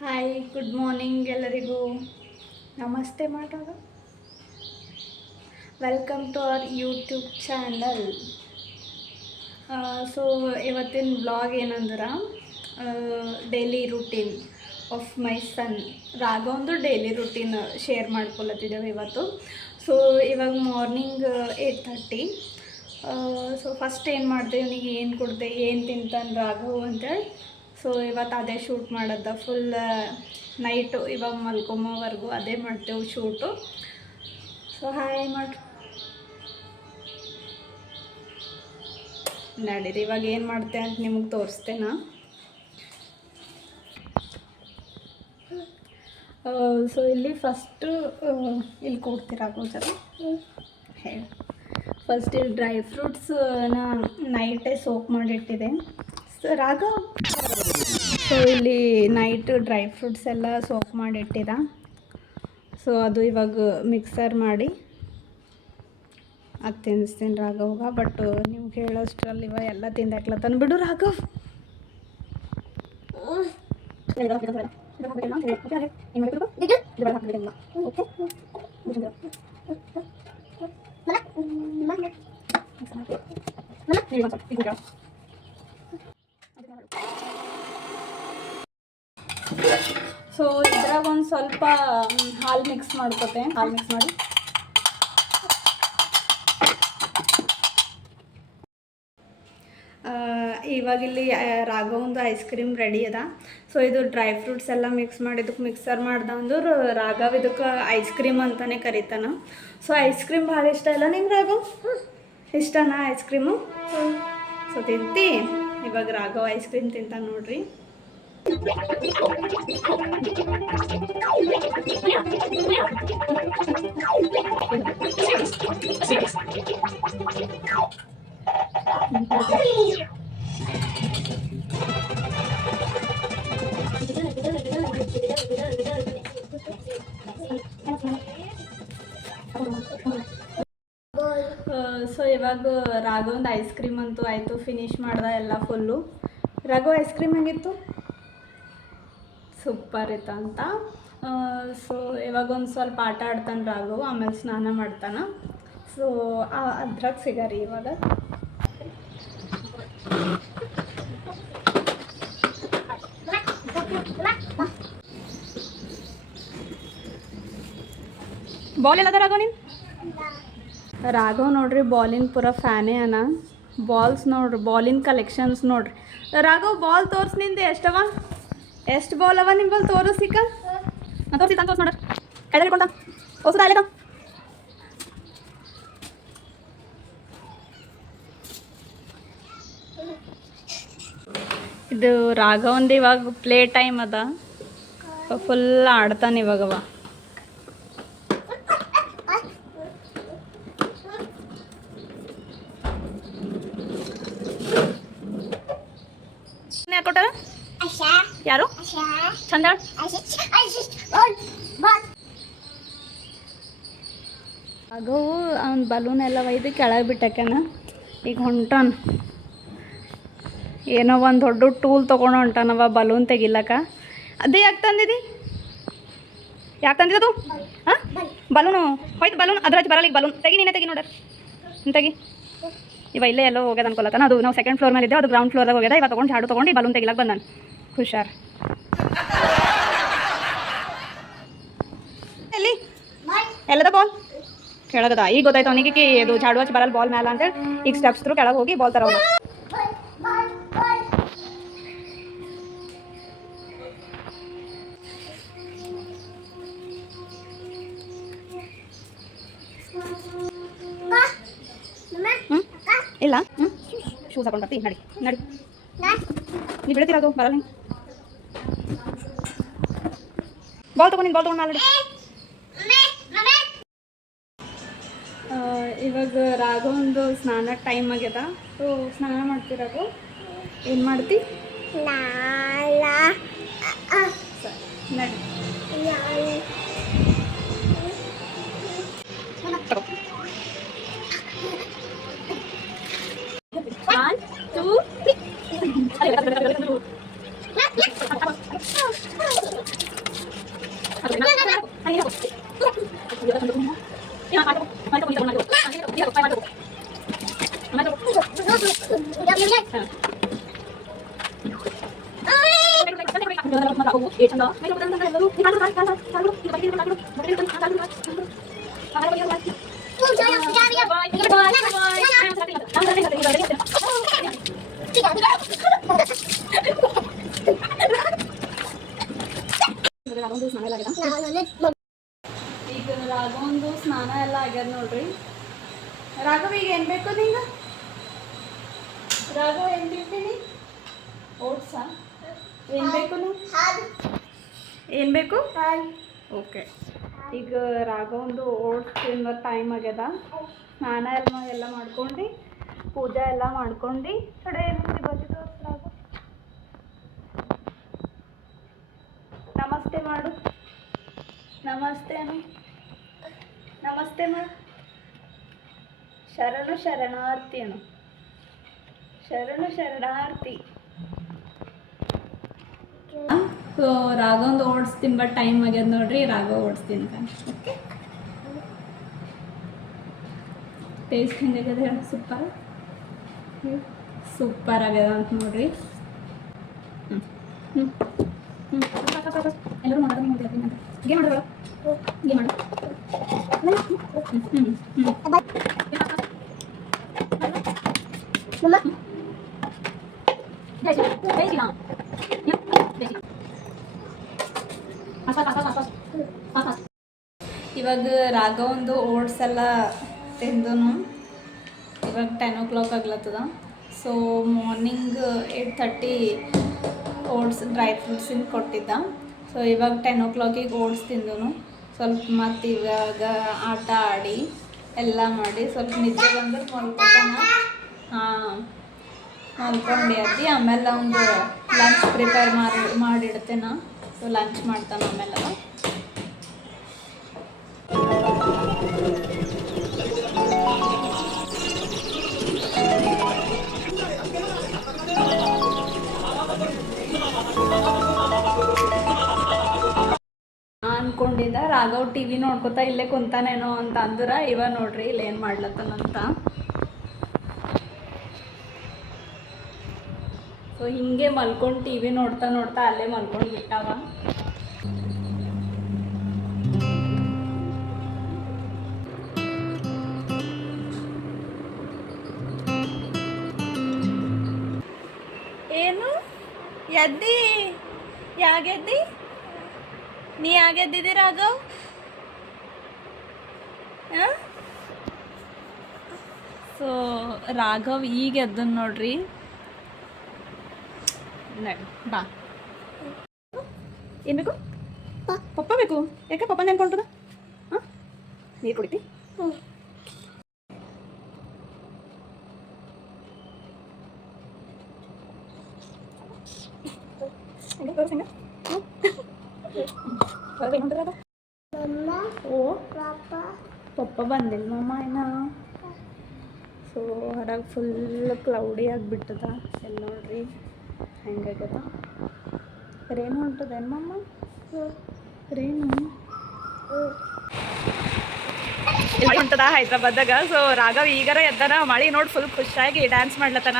Hi good morning ಎಲ್ಲರಿಗೂ ನಮಸ್ತೆ ಮಾಡೋದು. Welcome to our YouTube channel. So ಇವತ್ತಿನ ಬ್ಲಾಗ್ ಏನಂದ್ರೆ daily routine of my son ರಾಘವಂದು ಡೈಲಿ ರೂಟೀನ್ ಶೇರ್ ಮಾಡ್ಕೊಳತ್ತಿದ್ದೇವೆ ಇವತ್ತು. ಸೊ ಇವಾಗ ಮಾರ್ನಿಂಗ್ 8:30. ಸೊ ಫಸ್ಟ್ ಏನು ಮಾಡಿದೆ, ಇವನಿಗೆ ಏನು ಕೊಡಿದೆ, ಏನು ತಿಂತಾನೆ ರಾಘವ್ ಅಂತೇಳಿ. ಸೊ ಇವತ್ತು ಅದೇ ಶೂಟ್ ಮಾಡೋದು ಫುಲ್ ನೈಟು, ಇವಾಗ ಮಲ್ಕೊಂಬೋವರೆಗೂ ಅದೇ ಮಾಡ್ತೇವೆ ಶೂಟು. ಸೊ ಹಾಯ್ ಮಾಡಿ ನಡೀರಿ, ಇವಾಗ ಏನು ಮಾಡ್ತೆ ಅಂತ ನಿಮಗೆ ತೋರಿಸ್ತೇನೆ. ಸೊ ಇಲ್ಲಿ ಫಸ್ಟು ಇಲ್ಲಿ ಕೊಡ್ತೀರಾಗೋ ಜರ ಹೇಳಿ. ಫಸ್ಟ್ ಇಲ್ಲಿ ಡ್ರೈ ಫ್ರೂಟ್ಸ್ನ ನೈಟೇ ಸೋಕ್ ಮಾಡಿಟ್ಟಿದೆ ರಾಘವ್. ಸೊ ಇಲ್ಲಿ ನೈಟ್ ಡ್ರೈ ಫ್ರೂಟ್ಸ್ ಎಲ್ಲ ಸೋಕ್ ಮಾಡಿಟ್ಟಿದ. ಸೊ ಅದು ಇವಾಗ ಮಿಕ್ಸರ್ ಮಾಡಿ ಅದು ತಿನ್ನಿಸ್ತೀನಿ ರಾಘವ್ಗ. ಬಟ್ ನಿಮ್ಗೆ ಹೇಳೋಷ್ಟ್ರಲ್ಲಿ ಇವಾಗ ಎಲ್ಲ ತಿಂದಾಕ್ಲತ್ತಾನ. ಬಿಡು ರಾಘವ್. ಸೊ ಇದ್ರಾಗ ಒಂದು ಸ್ವಲ್ಪ ಹಾಲು ಮಿಕ್ಸ್ ಮಾಡ್ಕೋತೆ. ಹಾಲು ಮಿಕ್ಸ್ ಮಾಡಿ ಇವಾಗ ಇಲ್ಲಿ ರಾಘವಂದು ಐಸ್ ಕ್ರೀಮ್ ರೆಡಿ ಅದ. ಸೊ ಇದು ಡ್ರೈ ಫ್ರೂಟ್ಸ್ ಎಲ್ಲ ಮಿಕ್ಸ್ ಮಾಡಿ ಇದಕ್ಕೆ ಮಿಕ್ಸರ್ ಮಾಡ್ದ ಅಂದ್ರೆ ರಾಘವ್ ಇದಕ್ಕೆ ಐಸ್ ಕ್ರೀಮ್ ಅಂತಲೇ ಕರೀತಾನ. ಸೊ ಐಸ್ ಕ್ರೀಮ್ ಭಾಳ ಇಷ್ಟ ಇಲ್ಲ ನಿಂಗೆ ರಾಘವ್? ಇಷ್ಟನಾ ಐಸ್ ಕ್ರೀಮು? ಸೊ ತಿಂತಿ ಇವಾಗ ರಾಘವ್ ಐಸ್ ಕ್ರೀಮ್ ತಿಂತಾನೆ ನೋಡ್ರಿ. ಸೊ ಇವಾಗ ರಾಘವಂದು ಐಸ್ ಕ್ರೀಮ್ ಅಂತೂ ಆಯಿತು, ಫಿನಿಶ್ ಮಾಡ್ದ ಎಲ್ಲ ಫುಲ್ಲು. ರಾಘವ್ ಐಸ್ ಕ್ರೀಮ್ ಹೆಂಗಿತ್ತು? ಸೂಪರ್ ಇತ್ತು ಅಂತ. ಸೊ ಇವಾಗ ಒಂದು ಸ್ವಲ್ಪ ಆಟ ಆಡ್ತಾನೆ ರಾಘವ್, ಆಮೇಲೆ ಸ್ನಾನ ಮಾಡ್ತಾನೆ. ಸೊ ಅದ್ರಾಗ ಸಿಗಾರಿ ಇವಾಗ. ಬಾಲ್ ಎಲ್ಲದ ರಾಘವ್? ನೀನು ರಾಘವ್ ನೋಡ್ರಿ ಬಾಲಿನ ಪೂರ ಫ್ಯಾನೇ ಅನ. ಬಾಲ್ಸ್ ನೋಡ್ರಿ, ಬಾಲಿನ ಕಲೆಕ್ಷನ್ಸ್ ನೋಡ್ರಿ. ರಾಘವ್ ಬಾಲ್ ತೋರ್ಸ್ ನಿಂದೆ ಎಷ್ಟವ? ಎಷ್ಟು ಬಾಲ್ ಅವ ನಿಮ್ಮ ಬಾಲ್ ತೋರಿಸಿಕ? ತೋರಿಸಿ ತೋರ್ಸಿ ನೋಡ್ರಿ. ಕೈದಾಗ ಕೊಡ್ತಾ ಹೊಸದ ಅಲ್ಲದ. ಇದು ರಾಘವಂದು ಇವಾಗ ಪ್ಲೇ ಟೈಮ್ ಅದ. ಫುಲ್ ಆಡ್ತಾನೆ ಇವಾಗವ. ಯಾರು ಚಂದ ರಾಘವ್ ಅವ್ನ ಬಲೂನ್ ಎಲ್ಲ ಒಯ್ದು ಕೆಳಗೆ ಬಿಟ್ಟಾಕ್ಯಾನ. ಈಗ ಹೊಂಟಾನ, ಏನೋ ಒಂದು ದೊಡ್ಡ ಟೂಲ್ ತೊಗೊಂಡು ಹೊಂಟಾನವ ಬಲೂನ್ ತೆಗಿಲಕ್ಕ. ಅದೇ ಯಾಕೆ ತಂದಿದಿ? ಯಾಕೆ ತಂದಿದ್ದು? ಹಾಂ ಬಲೂನು ಹೋಯ್ತು. ಬಲೂನ್ ಅದ್ರ ಬರಲ್ಲ. ಈಗ ಬಲೂನ್ ತೆಗಿ, ನೀನೇ ತೆಗಿ ನೋಡ್ರಿ. ತೆಗಿ. ಇವ ಇಲ್ಲೇ ಎಲ್ಲೋ ಹೋಗ್ಯದ ಅನ್ಕೊಳತ್ತಾನ. ಅದು ನಾವು ಸೆಕೆಂಡ್ ಫ್ಲೋರ್ ಮೇಲೆ ಇದ್ದೇವೆ, ಅದು ಗ್ರೌಂಡ್ ಫ್ಲೋರ್ದಾಗ ಹೋಗ್ಯದ. ಇವಾಗ ತೊಗೊಂಡು ಝಾಡು ತೊಗೊಂಡು ಈ ಬಲೂನ್ ತೆಗಿಲಕ್ಕೆ ಬಂದಾನ. ಹುಷಾರ್. ಎಲ್ಲಿ ಎಲ್ಲದ ಬಾಲ್ ಕೆಳಗದ? ಈಗ ಗೊತ್ತಾಯ್ತು ಅವನಿಗೆ ಇದು ಝಾಡು ಹಚ್ಚಿ ಬರಲ್ಲ ಬಾಲ್ ಮ್ಯಾಲ ಅಂತೇಳಿ. ಈಗ ಸ್ಟೆಪ್ಸ್ ಥ್ರೂ ಕೆಳಗೆ ಹೋಗಿ ಬಾಲ್ ತರೋಣ. ಇಲ್ಲ ಶೂಸ್ ಹಾಕೊಂಡು ಬರ್ತಿ. ನಡಿ ನಡಿ, ನೀ ಬಿಡ್ತೀರಾಗೋ ಬರಲ್ಲ. ಹಿಂಗೆ ಬಾಲ್ ತೊಗೊಂಡು ಬಾಲ್ ತೊಗೊಂಡು ಮಾಡಿ. ಇವಾಗ ರಾಘವಂದು ಸ್ನಾನ ಟೈಮ್ ಆಗ್ಯದ. ಸೊ ಸ್ನಾನ ಮಾಡ್ತಿರಾಗೋ. ಏನು ಮಾಡ್ತಿ? ನಡಿ. One, two, three. ಈಗ ರಾಘವಂದು ಸ್ನಾನ ಎಲ್ಲ ಆಗ್ಯದ ನೋಡ್ರಿ. ರಾಘವ ಈಗ ಏನು ಬೇಕು ನಿಂಗೆ? ರಾಘವ ಏನು ತಿಂತೀನಿ? ಓಟ್ಸಾ? ಏನು ಬೇಕು ನೀವು? ಏನು ಬೇಕು? ಓಕೆ. ಈಗ ರಾಘವಂದು ಓಟ್ಸ್ ತಿನ್ನೋ ಟೈಮ್ ಆಗ್ಯದ. ಸ್ನಾನ ಎಲ್ಲ ಮಾಡ್ಕೊಂಡು ಪೂಜೆ ಎಲ್ಲ ಮಾಡ್ಕೊಂಡು ಕಡೆ ಏನು ಬಂದಿದ್ದು ರಾಘವ. ನಮಸ್ತೆ ಮಾಡು. ನಮಸ್ತೆ ಅನು. ನಮಸ್ತೆ ಮಾಡು. ಶರಣು ಶರಣಾರ್ಥಿ ಅನು. ಶರಣು ಶರಣಾರ್ಥಿ. ಸೊ ರಾಘವಂದು ಓಟ್ಸ್ ತಿನ್ಬ ಟೈಮ್ ಆಗ್ಯದ ನೋಡ್ರಿ. ರಾಘವ ಓಟ್ಸ್ ತಿನ್ತಾನೆ. ಓಕೆ, ಟೇಸ್ಟ್ ಹೆಂಗಾಗ್ಯದ ಹೇಳಿ? ಸೂಪರ್ ಆಗ್ಯದ ಅಂತ ನೋಡ್ರಿ. ಎಲ್ಲರೂ ಮಾಡೋದು ಗೇಮ್ ಮಾಡೋದು ಗೇಮ್ ಮಾಡು. ಇವಾಗ ರಾಘವಂದು ಓಟ್ಸ್ ಎಲ್ಲ ತಿಂದನು. ಇವಾಗ 10 o'clock ಆಗ್ಲತ್ತದ. ಸೊ ಮಾರ್ನಿಂಗ್ 8:30 ಓಟ್ಸ್ ಡ್ರೈ ಫ್ರೂಟ್ಸಿಂದ ಕೊಟ್ಟಿದ್ದ. ಸೊ ಇವಾಗ 10 o'clock ಓಟ್ಸ್ ತಿಂದನು. ಸ್ವಲ್ಪ ಮತ್ತು ಇವಾಗ ಆಟ ಆಡಿ ಎಲ್ಲ ಮಾಡಿ ಸ್ವಲ್ಪ ನಿದ್ದೆ ಬಂದ್ರೆ ಮಲ್ಕೊತಾನ. ಮಲ್ಕೊಂಡು ಎದ್ದು ಆಮೇಲೆ ಒಂದು ಲಂಚ್ ಪ್ರಿಪೇರ್ ಮಾಡಿಡ್ತೇನೆ. ಸೊ ಲಂಚ್ ಮಾಡ್ತಾನೆ ಆಮೇಲೆ. ಅನ್ಕೊಂಡಿದ್ದ ರಾಘವ್ TV ನೋಡ್ಕೊತಾ ಇಲ್ಲೇ ಕುಂತಾನೇನೋ ಅಂತ ಅಂದ್ರೆ ಇವ ನೋಡ್ರಿ ಇಲ್ಲಿ ಏನು ಮಾಡ್ಲತ್ತನಂತ. ಸೊ ಹಿಂಗೆ ಮಲ್ಕೊಂಡು TV ನೋಡ್ತಾ ನೋಡ್ತಾ ಅಲ್ಲೇ ಮಲ್ಕೊಂಡು ಬಿಟ್ಟಾವ. ಏನು ಎದ್ದಿ? ಯಾಗೆದ್ದಿ? ನೀ ಯಾಗೆದ್ದಿದ್ದಿ ರಾಘವ್? ಸೊ ರಾಘವ್ ಈಗ ಎದ್ದನ್ ನೋಡ್ರಿ. ಬಾ. ಏನು ಬೇಕು? ಪಪ್ಪ ಬೇಕು. ಯಾಕೆ ಪಪ್ಪ ನೆನ್ಕೊಳ್ತದ? ಹಾಂ, ನೀರು ಕುಡಿತಿ? ಓ ಪಪ್ಪ ಬಂದಿಲ್ಲ ಮಮ್ಮ ಏನ. ಸೊ ಹೊರಗೆ ಫುಲ್ ಕ್ಲೌಡಿ ಆಗಿಬಿಟ್ಟದ. ಎಲ್ಲ ನೋಡ್ರಿ ಹೆಂಗಾಗ್ಯದ. ರೇನು ಹೊಂಟದೇನು ಮಮ್ಮ? ರೇನು ಮಳೆ ಹೊಂಟದ ಹೈದ್ರಾಬಾದಾಗ. ಸೊ ರಾಘವ್ ಈಗಾರ ಎದ್ದಾನ. ಮಳೆ ನೋಡಿ ಫುಲ್ ಖುಷಿಯಾಗಿ ಡ್ಯಾನ್ಸ್ ಮಾಡ್ಲತ್ತಾನ.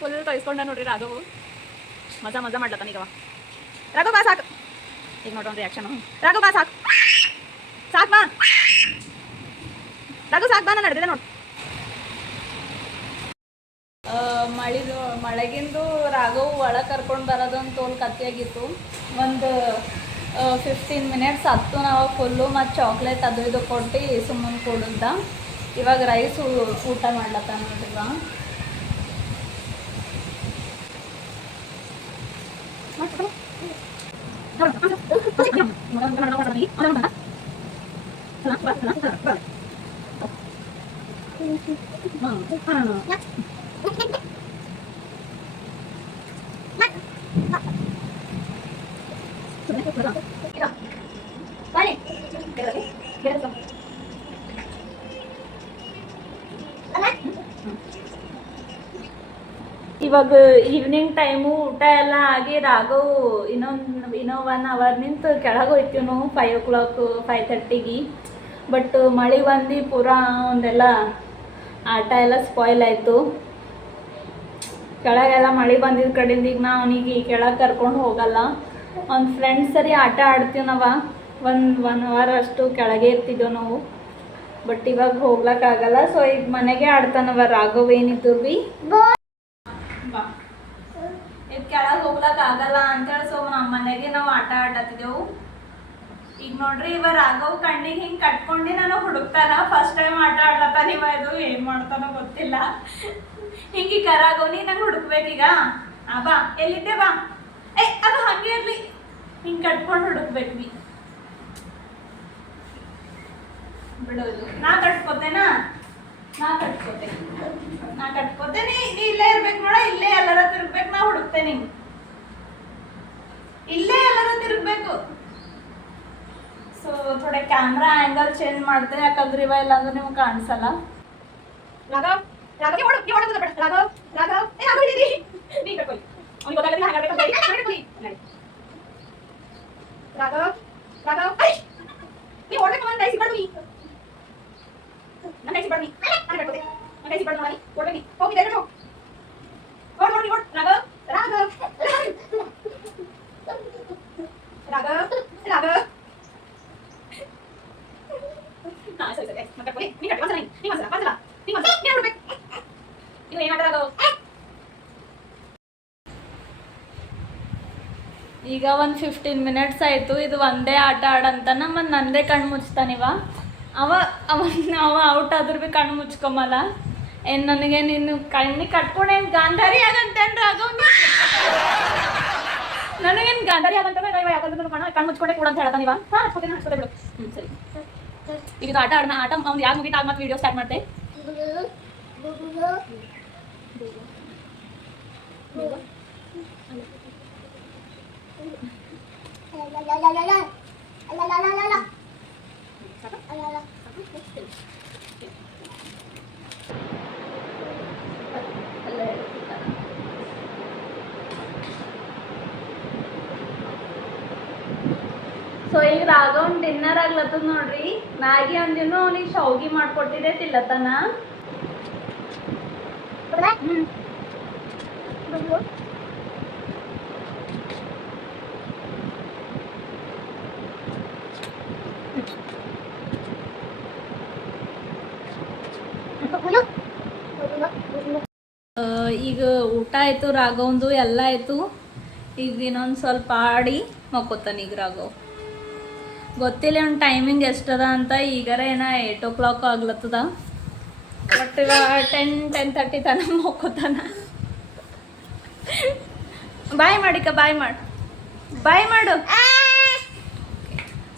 ಫುಲ್ ತೊಯ್ಸ್ಕೊಂಡ ನೋಡ್ರಿ ರಾಘವ್. ಮಜಾ ಮಾಡ್ಲತ್ತಾನ ಈಗ. ರಾಘವ್ ಬಾ ಸಾಕು. ಈಗ ನೋಡೋಣ ರಿಯಾಕ್ಷನ್. ರಾಘವ್ ಬಾ ಸಾಕು. ಸಾಕು ಬಾ ರಾಘವ್, ಸಾಕು ಬಾ. ನಾನು ನಡೆದಿದೆ ನೋಡಿ. ಮಳೆಗಿಂದು ರಾಘವ್ ಒಳಗೆ ಕರ್ಕೊಂಡು ಬರೋದೊಂದು ತೋಲ್ ಕತ್ತಿಯಾಗಿತ್ತು. ಒಂದು 15 minutes ಹತ್ತು ನಾವು ಫುಲ್ಲು ಮತ್ತು ಚಾಕ್ಲೇಟ್ ಅದು ಇದು ಕೊಟ್ಟು ಸುಮ್ಮನೆ ಕೊಡುದ್ದ. ಇವಾಗ ರೈಸ್ ಊಟ ಮಾಡ್ಲತ್ತ ನೋಡ್ರಿ. ಇವಾಗ ಈವ್ನಿಂಗ್ ಟೈಮು ಊಟ ಎಲ್ಲ ಆಗಿ ರಾಘವ್ ಇನ್ನೊಂದು ಇನ್ನೂ 1 ಅವರ್ ನಿಂತು ಕೆಳಗೆ ಹೋಯ್ತೀವಿ ನಾವು 5 o'clock 5:30ಗೆ. ಬಟ್ ಮಳೆ ಬಂದು ಪೂರಾ ಒಂದೆಲ್ಲ ಆಟ ಎಲ್ಲ ಸ್ಪಾಯ್ಲ್ ಆಯಿತು. ಕೆಳಗೆಲ್ಲ ಮಳೆ ಬಂದಿದ್ದ ಕಡೆಯಿಂದ ಈಗ ನಾ ಅವನಿಗೆ ಕೆಳಗೆ ಕರ್ಕೊಂಡು ಹೋಗಲ್ಲ. ಅವ್ನ ಫ್ರೆಂಡ್ಸ್ ಸರಿ ಆಟ ಆಡ್ತೀವಿ ನಾವು. 1 ಅವರ್ ಅಷ್ಟು ಕೆಳಗೆ ಇರ್ತಿದ್ದೆವು ನಾವು. ಬಟ್ ಇವಾಗ ಹೋಗ್ಲಿಕ್ಕಾಗಲ್ಲ. ಸೊ ಈಗ ಮನೆಗೆ ಆಡ್ತಾನವ ರಾಘವ್ ಏನಿದ್ದು ಭೀ ಬಾ. ಈಗ ಕೆಳಗೆ ಹೋಗ್ಲಿಕ್ಕಾಗಲ್ಲ ಅಂತೇಳಿ ಸೊ ನಮ್ಮ ಮನೆಗೆ ನಾವು ಆಟ ಆಡತ್ತಿದ್ದೆವು. ಈಗ ನೋಡ್ರಿ ಇವ ರಾಘವ್ ಕಣ್ಣಿಗೆ ಹಿಂಗೆ ಕಟ್ಕೊಂಡು ನಾನು ಹುಡುಕ್ತಾನ. ಫಸ್ಟ್ ಟೈಮ್ ಆಟ ಆಡ್ಲತ್ತಾನ ಇವ. ಇದು ಏನು ಮಾಡ್ತಾನೋ ಗೊತ್ತಿಲ್ಲ. ಹಿಂಗೆ ಕರಾಗೋನಿ ನಂಗೆ ಹುಡುಕ್ಬೇಕೀಗ. ಬಾ ಎಲ್ಲಿದ್ದೆ ಬಾ. ಅದು ಹಂಗೆ ಇರಲಿ, ಹಿಂಗೆ ಕಟ್ಕೊಂಡು ಹುಡುಕ್ಬೇಕು ಬಿ. ಬಿಡೋದು ನಾ ಕಟ್ಕೋತೇನಾ? ನಾ ಕಟ್ಕೋತೇನೆ. ನೀ ಇಲ್ಲೇ ಇರ್ಬೇಕು ನೋಡ. ಇಲ್ಲೇ ಎಲ್ಲರ ತಿರ್ಗ್ಬೇಕು. ನಾ ಹುಡುಕ್ತೇನೆ. ಇಲ್ಲೇ ಎಲ್ಲರ ತಿರ್ಗ್ಬೇಕು. ಸೊ ಥೋಡೆ ಕ್ಯಾಮ್ರಾ ಆ್ಯಂಗಲ್ ಚೇಂಜ್ ಮಾಡ್ತೇನೆ, ಯಾಕಂದ್ರೆ ಇವ ಇಲ್ಲಾಂದ್ರೆ ನಿಮ್ಗೆ ಕಾಣಿಸಲ್ಲ. ರಾಘವ್ ರಾಘವ್ ನೀ ಕಟ್ಕೊಳ್ಳಿ. ಅವ್ನಿಗೆ ಗೊತ್ತಾಗಲ್ಲ ಹಾಗಾಗಬೇಕು. ರಾಘವ್ ನೀ ಓಡ್ಬೇಕು. ನನ್ನ ಕೈ ಸಿಗ್ಬಾರ್ದು. ನಾನು ಕಟ್ಕೋತೆ. ನನ್ನ ಕೈ ಸಿಗ್ಬಾರ್ದು. ಮಾಡಿ ಓಡ್ಬೇಕು. ಹೋಗಿ ದಯವಿಟ್ಟು ಓಡ್. ರಾಘವ್ ಸರಿ ಮತ್ತೆ ನೀ ಕಟ್ಕೊಳ್ಳಿ. ನೀ ಮಾಡ್ಸಲ್ಲ ನೀ ನೋಡ್ಬೇಕು. ನೀವು ಏನು ಮಾಡ್ತಾರ? ಈಗ ಒಂದು 15 minutes ಆಯಿತು. ಇದು ಒಂದೇ ಆಟ ಆಡಂತಾನ. ಮತ್ತು ನಂದೇ ಕಣ್ಣು ಮುಚ್ತಾನಿವ. ಅವ ಔಟ್ ಆದ್ರೂ ಭೀ ಕಣ್ಣು ಮುಚ್ಕೊಂಬಲ್ಲ. ಏನು ನನಗೆ ನೀನು ಕಣ್ಣಿಗೆ ಕಟ್ಕೊಂಡೆ ಗಾಂಧಾರಿ ಆಗಂತೇನು ರಾಘವ್? ನನಗೇನು ಗಾಂಧಾರಿ ಆಗಂತಾನೆ ಯಾಕಂದ್ರೆ ಕಣ್ಣು ಮುಚ್ಕೊಂಡೆ ಕೂಡ ಅಂತ ಹೇಳ್ತಾನಿವ. ಹಚ್ಕೋತೆ ಬಿಡು. ಸರಿ. ಈಗ ಆಟ ಅವ್ನು ಯಾಕೆ ಮುಗಿತಾಗ ಮತ್ತೆ ವಿಡಿಯೋ ಸ್ಟಾರ್ಟ್ ಮಾಡ್ತೆ. ಸೊ ಈಗ ರಾಘವನ್ ಡಿನ್ನರ್ ಆಗ್ಲತ್ತದ ನೋಡ್ರಿ. ಮ್ಯಾಗಿ ಅಂದಿನು ಅವನಿಗೆ ಶಾವ್ಗಿ ಮಾಡ್ಕೊಟ್ಟಿದ್ದೆ ತಿಲ್ಲತನ. ಈಗ ಊಟ ಆಯಿತು ರಾಘವಂದು ಎಲ್ಲ ಆಯಿತು. ಈಗ ಇನ್ನೊಂದು ಸ್ವಲ್ಪ ಆಡಿ ಮಕ್ಕೋತಾನೆ ಈಗ ರಾಘವ್. ಗೊತ್ತಿಲ್ಲ ಅವ್ನ ಟೈಮಿಂಗ್ ಎಷ್ಟದ ಅಂತ. ಈಗಾರ ಏನ 8 o'clock ಆಗ್ಲತ್ತದ. ಬಟ್ ಇವಾಗ 10:30 ತನಕ ಮಕ್ಕೋತಾನ. ಬಾಯ್ ಮಾಡಿಕ ಬಾಯ್ ಮಾಡು.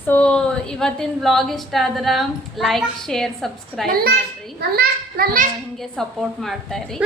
ಸೊ ಇವತ್ತಿನ ವ್ಲಾಗ್ ಇಷ್ಟ ಆದ್ರೆ ಲೈಕ್ ಶೇರ್ ಸಬ್ಸ್ಕ್ರೈಬ್ ಮಾಡಿರಿ. ಹಿಂಗೆ ಸಪೋರ್ಟ್ ಮಾಡ್ತಾ ಇರಿ.